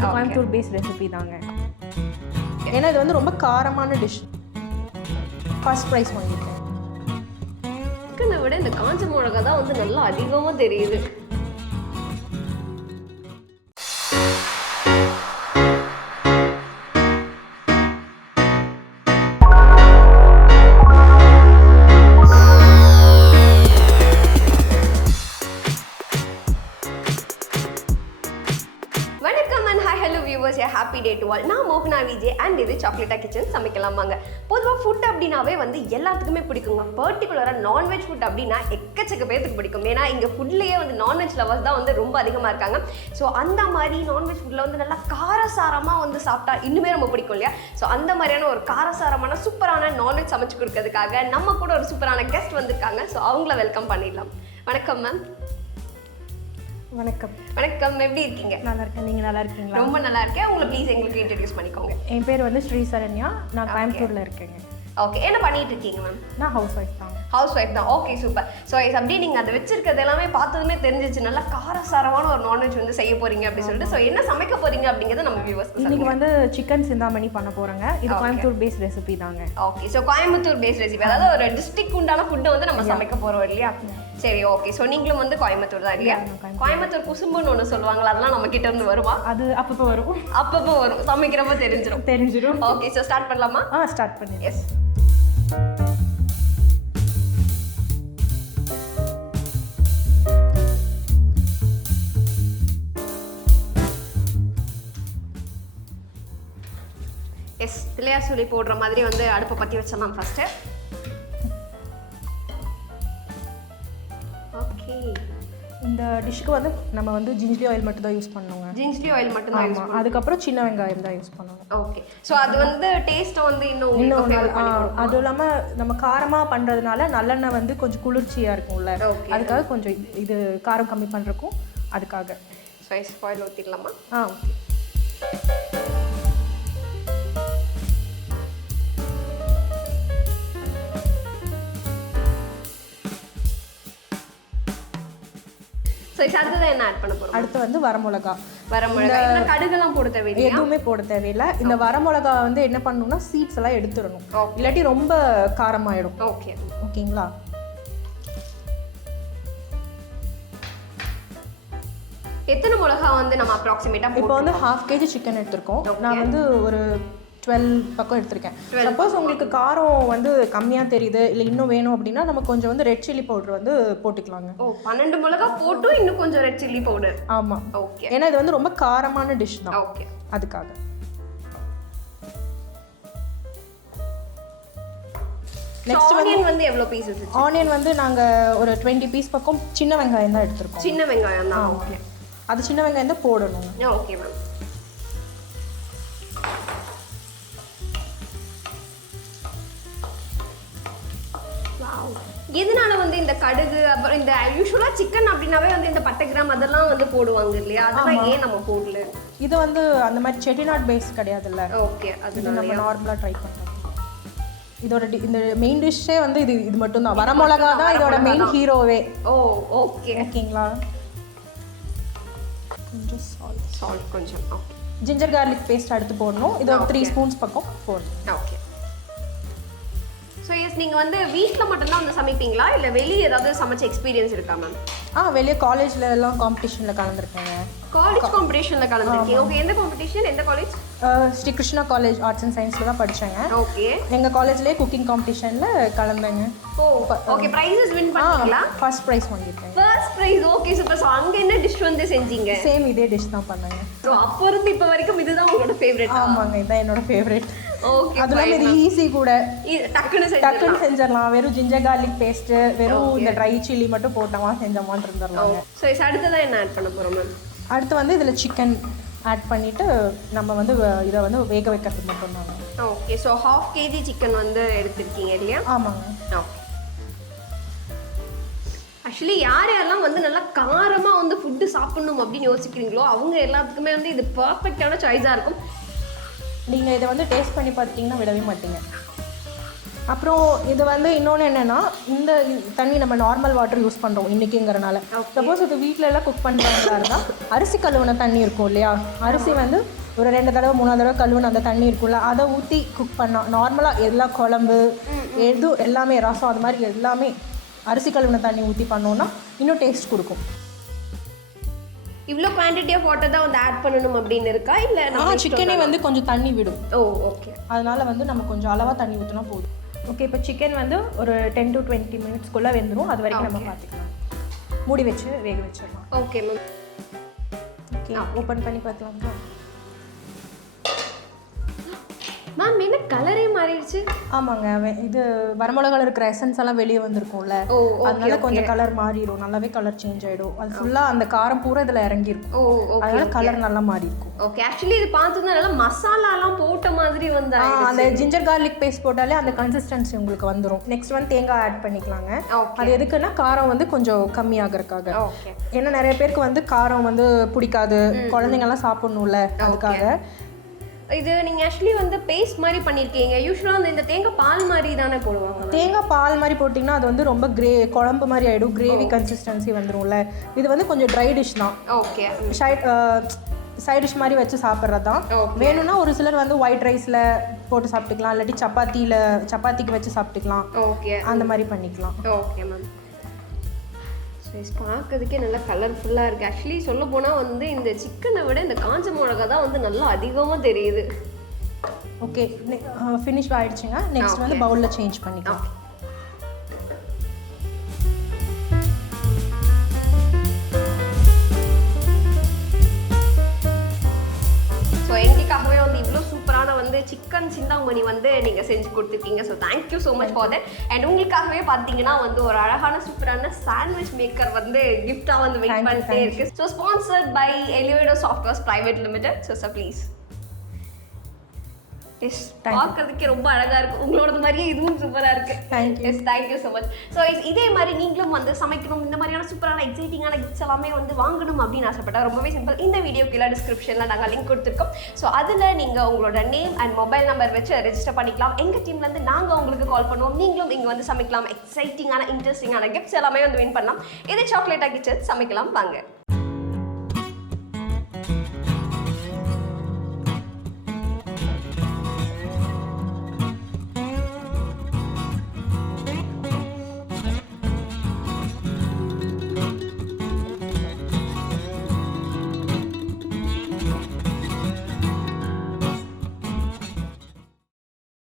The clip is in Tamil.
இது கோயம்புத்தூர் பேஸ்ட் ரெசிபி தாங்க. ஏன்னா இது வந்து ரொம்ப காரமான டிஷ். ஃபர்ஸ்ட் ப்ரைஸ் வாங்கியிருக்கேன். சிக்கனை விட இந்த காஞ்ச மிளகா தான் வந்து நல்லா அதிகமாக தெரியுது. Happy day to all. நான் மோகனா விஜய் அண்ட் இது சாக்லேட்டா கிச்சன். சமைக்கலாமாங்க. பொதுவாக ஃபுட் அப்படின்னாவே வந்து எல்லாத்துக்குமே பிடிக்குங்க. பர்டிகுலராக நான்வெஜ் ஃபுட் அப்படின்னா எக்கச்சக்க பேருக்கு பிடிக்கும். ஏன்னா இங்கே ஃபுட்லேயே வந்து நான்வெஜ் லவர்ஸ் தான் வந்து ரொம்ப அதிகமாக இருக்காங்க. ஸோ அந்த மாதிரி நான்வெஜ் ஃபுட்டில் வந்து நல்லா காரசாரமாக வந்து சாப்பிட்டா இன்னுமே ரொம்ப பிடிக்கும் இல்லையா? ஸோ அந்த மாதிரியான ஒரு காரசாரமான சூப்பரான நான்வெஜ் சமைச்சு கொடுக்கறதுக்காக நம்ம கூட ஒரு சூப்பரான கெஸ்ட் வந்திருக்காங்க. ஸோ அவங்கள வெல்கம் பண்ணிடலாம். வணக்கம் மேம். வணக்கம். வணக்கம், எப்படி இருக்கீங்க? நல்லா இருக்கேன். நீங்கள் நல்லா இருக்கீங்களா? ரொம்ப நல்லா இருக்கேன். உங்களை ப்ளீஸ் எங்களுக்கு இன்ட்ரடியூஸ் பண்ணிக்கோங்க. என் பேர் வந்து ஸ்ரீ சரண்யா. நான் கோயம்புத்தூரில் இருக்கேங்க. ஓகே, என்ன பண்ணிட்டு இருக்கீங்க மேம்? நான் ஹவுஸ் ஒய்ஃப் தான். ஹவுஸ் ஒய்ஃப் தான். Okay, super. ஸோ அப்படியே நீங்கள் அதை வச்சிருக்கிறது எல்லாமே பார்த்ததுமே தெரிஞ்சிச்சு. நல்லா காரசாரமான ஒரு நான்வெஜ் வந்து செய்ய போறீங்க அப்படின்னு சொல்லிட்டு. ஸோ என்ன சமைக்க போறீங்க அப்படிங்கிறத நம்ம வியூவர்ஸ்க்கு இன்னைக்கு வந்து சிக்கன் சிந்தாமணி பண்ண போறோங்க. இது கோயம்புத்தூர் பேஸ்ட் ரெசிபி தாங்க. Okay, so Coimbatore based recipe, அதாவது ஒரு டிஸ்ட்ரிக்ட் உண்டான ஃபுட்டை வந்து நம்ம சமைக்க போறோம் இல்லையா? சரி, ஓகே. ஸோ நீங்களும் வந்து கோயம்புத்தூர் தான் இல்லையா? கோயம்புத்தூர் குசும்புன்னு ஒன்று சொல்லுவாங்களா, அதெல்லாம் நம்ம கிட்ட இருந்து வருமா? அது அப்பப்போ வரும். அப்பப்போ வரும். சமைக்கிறப்ப தெரிஞ்சிடும். ஓகே, ஸோ ஸ்டார்ட் பண்ணலாமா? ஸ்டார்ட் பண்ணி. எஸ். எஸ், பிள்ளையார் சொல்லி போடுற மாதிரி வந்து அடுப்பை பற்றி வச்சிடலாம் ஃபர்ஸ்ட்டு. ஓகே, இந்த டிஷ்க்கு வந்து நம்ம வந்து ஜிஞ்சரி ஆயில் மட்டும் தான் யூஸ் பண்ணுவோங்க. ஜிஞ்சரி ஆயில் மட்டும் தான் யூஸ் பண்ணுவோம். அதுக்கப்புறம் சின்ன வெங்காயம் தான் யூஸ் பண்ணுவோம். ஓகே, ஸோ அது வந்து டேஸ்ட்டை வந்து இன்னும் அதுவும் இல்லாமல் நம்ம காரமாக பண்ணுறதுனால நல்லெண்ணெய் வந்து கொஞ்சம் குளிர்ச்சியாக இருக்கும்ல, அதுக்காக கொஞ்சம் இது காரம் கம்மி பண்ணுறக்கும் அதுக்காக. ஸோ ஆயில் ஊற்றிடலாமா? ஓகே. அடுத்தது என்ன ஆட் பண்ண போறோம்? அடுத்து வந்து வரமிளகா. இந்த கடுகுலாம் போட தேவையில்லை, எதுவுமே போட தேவையில்லை. இந்த வரமிளகா வந்து என்ன பண்ணணும்னா சீட்ஸ் எல்லாம் எடுத்துடணும், இல்லாட்டி ரொம்ப காரமாயிடும். ஓகே, ஓகேங்களா? எத்தனை மிளகா வந்து நம்ம அப்ராக்சிமேட்டா? இப்போ வந்து 1/2 kg சிக்கன் எடுத்திருக்கோம். நான் வந்து ஒரு 12 பக்கம் எடுத்திருக்கேன். சப்போஸ் உங்களுக்கு காரம் வந்து கம்மியாக தெரியுது இல்லை இன்னும் வேணும் அப்படின்னா நம்ம கொஞ்சம் வந்து ரெட் சில்லி பவுடர் வந்து போட்டுக்கலாங்க. 12 மிளகா போட்டு இன்னும் கொஞ்சம் ரெட் சில்லி பவுடர். ஆமாம். ஓகே, ஏன்னா இது வந்து ரொம்ப காரமான டிஷ் தான். ஓகே, அதுக்காக. நெக்ஸ்ட் ஆனியன் வந்து எவ்வளவு பீசஸ்? ஆனியன் வந்து நாங்கள் ஒரு 20 பீஸ் பக்கம் சின்ன வெங்காயம் தான் எடுத்திருக்கோம். சின்ன வெங்காயம் தான். ஓகே, அது சின்ன வெங்காயம் தான் போடணும். Okay ma'am. எதனால வந்து இந்த கடுகு அப்புறம் இந்த யூசுவலா சிக்கன் அப்படின்னாவே வந்து இந்த பட்டை கிராம் அதெல்லாம் வந்து போடுவாங்க இல்லையா? அதெல்லாம் ஏன் நம்ம போடல? இது வந்து அந்த மாதிரி செட்டிநாட் பேஸ் கிடையாதுல்ல. ஓகே, அது நம்ம நார்மலா ட்ரை பண்றோம். இதோட இந்த மெயின் டிஷ்ஷே வந்து இது மட்டும் தான். வரமிளகா தான் இதோட மெயின் ஹீரோவே. ஓகே, ஓகேங்களா? கொஞ்சம் சால்ட் கொஞ்சம். ஓகே, ஜிஞ்சர் கார்லிக் பேஸ்ட் அடுத்து போடணும். இது ஒரு 3 ஸ்பூன்ஸ் பக்கம் போடணும். ஓகே. ஸோ எஸ், நீங்கள் வந்து வீட்டில் மட்டும்தான் வந்து சமைப்பீங்களா இல்லை வெளியே ஏதாவது சமைச்ச எக்ஸ்பீரியன்ஸ் இருக்கா மேம்? வெளியே காலேஜில் எல்லாம் காம்படிஷனில் கலந்துருக்கேங்க. காலேஜ் காம்படிஷனில் கலந்துருக்கீங்க? ஓகே, எந்த காம்படிஷன்? எந்த college? Sri Krishna college arts and சயின்ஸில் தான் படித்தேங்க. ஓகே, எங்கள் காலேஜ்லேயே குக்கிங் காம்படிஷனில் கலந்தேங்க. ஓகே, ப்ரைஸஸ் வின் பண்ணீங்களா? ஃபர்ஸ்ட் ப்ரைஸ் வாங்கியிருக்கேன். First prize. Okay, super. So அங்கே என்ன டிஷ் வந்து செஞ்சீங்க? சேம் இதே டிஷ் தான் பண்ணேங்க. ஸோ அப்போ இருந்து இப்போ வரைக்கும் இதுதான் உங்களோட ஃபேவரட்? ஆமாங்க, இதுதான் என்னோட ஃபேவரட். ஓகே, அதெல்லாம் இது ஈஸி கூட, டக்குன்னு செஞ்சிடலாம். வெறும் ஜிஞ்சர் கார்லிக் பேஸ்ட், வெறும் இந்த ட்ரை சில்லி மட்டும் போட்டோமா செஞ்சோமான்னு இருந்துடலாம். ஸோ அடுத்ததான் என்ன ஆட் பண்ண போகிறோம் மேம்? அடுத்து வந்து இதில் சிக்கன் ஆட் பண்ணிவிட்டு நம்ம வந்து இதை வந்து வேக வைக்கிறது மட்டும் தாங்க. ஓகே, ஸோ 1/2 kg சிக்கன் வந்து எடுத்துருக்கீங்க இல்லையா? ஆமாங்க. ஓகே. ஆக்சுவலி யாரெல்லாம் வந்து நல்லா காரமாக வந்து ஃபுட்டு சாப்பிடணும் அப்படின்னு யோசிக்கிறீங்களோ அவங்க எல்லாத்துக்குமே வந்து இது பர்ஃபெக்டான சாய்ஸாக இருக்கும். நீங்கள் இதை வந்து டேஸ்ட் பண்ணி பார்த்தீங்கன்னா விடவே மாட்டீங்க. அப்புறம் இது வந்து இன்னொன்று என்னென்னா, இந்த தண்ணி நம்ம நார்மல் வாட்டர் யூஸ் பண்ணுறோம் இன்றைக்கிங்கிறனால. சப்போஸ் இது வீட்டில எல்லாம் குக் பண்ணுறவங்களா இருந்தால் அரிசி கழுவுன தண்ணி இருக்கும் இல்லையா, அரிசி வந்து ஒரு 2 தடவை 3 தடவை கழுவுன அந்த தண்ணி இருக்கும்ல, அதை ஊற்றி குக் பண்ணோம். நார்மலாக எல்லா குழம்பு எல்லாமே ரசம் அது மாதிரி எல்லாமே அரிசி கழுவுன தண்ணி ஊற்றி பண்ணோன்னா இன்னும் டேஸ்ட் கொடுக்கும். இவ்வளோ குவான்டிட்டி ஆஃப் வாட்டர் தான் வந்து ஆட் பண்ணணும் அப்படின்னு இருக்கா இல்லை? சிக்கனே வந்து கொஞ்சம் தண்ணி விடும். ஓகே. அதனால வந்து நம்ம கொஞ்சம் அளவாக தண்ணி ஊற்றினா போதும். ஓகே, இப்போ சிக்கன் வந்து ஒரு 10 to 20 மினிட்ஸ்க்குள்ளே வெந்துடும். அது வரைக்கும் நம்ம பார்த்துக்கலாம். மூடி வச்சு வேக வச்சிடலாம். Okay ma'am. ஓகே, ஓப்பன் பண்ணி பார்க்கலாமா? மேம் என்ன கலரே மாறிடுச்சு? ஆமாங்க, இது வரமிளகால இருக்கிற எசன்ஸ் எல்லாம் வெளியே வந்திருக்கும்ல, அதனால கொஞ்சம் கலர் மாறிடும். நல்லாவே கலர் சேஞ்ச் ஆகிடும். அது ஃபுல்லாக அந்த காரம் பூரா இதில் இறங்கியிருக்கும். அதனால கலர் நல்லா மாறி இருக்கும். ஓகே, ஆக்சுவலி இது பார்த்ததுனா நல்லா மசாலாலாம் போட்ட மாதிரி வந்து அந்த ஜிஞ்சர் கார்லிக் பேஸ்ட் போட்டாலே அந்த கன்சிஸ்டன்சி உங்களுக்கு வந்துடும். நெக்ஸ்ட் வந்து தேங்காய் ஆட் பண்ணிக்கலாங்க. அது எதுக்குன்னா காரம் வந்து கொஞ்சம் கம்மியாகிறதுக்காக. ஏன்னா நிறைய பேருக்கு வந்து காரம் வந்து பிடிக்காது, குழந்தைங்கலாம் சாப்பிடணும்ல, அதுக்காக. இது நீங்கள் ஆக்சுவலி வந்து பேஸ்ட் மாதிரி பண்ணியிருக்கீங்க. யூஸ்வலாக வந்து இந்த தேங்காய் பால் மாதிரி தானே போடுவாங்க. தேங்காய் பால் மாதிரி போட்டிங்கன்னா அது வந்து ரொம்ப குழம்பு மாதிரி ஆகிடும், கிரேவி கன்சிஸ்டன்சி வந்துடும்ல. இது வந்து கொஞ்சம் ட்ரை டிஷ் தான். ஓகே, சைட் டிஷ் மாதிரி வச்சு சாப்பிட்றது தான். வேணும்னா ஒரு சிலர் வந்து ஒயிட் ரைஸில் போட்டு சாப்பிட்டுக்கலாம், இல்லாட்டி சப்பாத்திக்கு வச்சு சாப்பிட்டுக்கலாம். ஓகே, அந்த மாதிரி பண்ணிக்கலாம். Okay ma'am. பார்க்கறதுக்கே நல்லா கலர்ஃபுல்லாக இருக்குது. ஆக்சுவலி சொல்ல போனால் வந்து இந்த சிக்கனை விட இந்த காஞ்ச மிளகா தான் வந்து நல்லா அதிகமாக தெரியுது. Okay, finish ஆகிடுச்சுங்க. நெக்ஸ்ட் வந்து பவுலில் சேஞ்ச் பண்ணிக்கலாம். ஸோ எங்களுக்காகவே வந்து இவ்வளோ சூப்பரான வந்து சிக்கன் சிந்தாமணி வந்து நீங்கள் செஞ்சு கொடுத்துருக்கீங்க. So thank you so much for that. And உங்களுக்காகவே பார்த்தீங்கன்னா வந்து ஒரு அழகான சூப்பரான சாண்ட்விச் மேக்கர் வந்து கிஃப்டாக வந்து வெயிட் பண்ணிட்டே இருக்கு. So sponsored by Elevato softwares private limited. So please. Yes, பார்க்கறதுக்கே ரொம்ப அழகாக இருக்குது. உங்களோட மாதிரியே இதுவும் சூப்பராக இருக்குது. Yes, thank you so much. So இதே மாதிரி நீங்களும் வந்து சமைக்கணும், இந்த மாதிரியான சூப்பரான எக்ஸைட்டிங்கான கிஃப்ட்ஸ் எல்லாமே வந்து வாங்கணும் அப்படின்னு ஆசைப்பட்டா ரொம்பவே சிம்பிள். இந்த வீடியோக்கு எல்லாம் டிஸ்கிரிப்ஷனில் நாங்கள் லிங்க் கொடுத்துருக்கோம். ஸோ அதில் நீங்கள் உங்களோட நேம் அண்ட் மொபைல் நம்பர் வச்சு ரெஜிஸ்டர் பண்ணிக்கலாம். எங்கள் டீம்லேருந்து நாங்கள் உங்களுக்கு கால் பண்ணுவோம். நீங்களும் இங்கே வந்து சமைக்கலாம். எக்ஸைட்டிங்கான இன்ட்ரெஸ்டிங்கான கிஃப்ட்ஸ் எல்லாமே வந்து வின் பண்ணலாம். இது சாக்லேட்டா கிச்சன், சமைக்கலாம் வாங்க.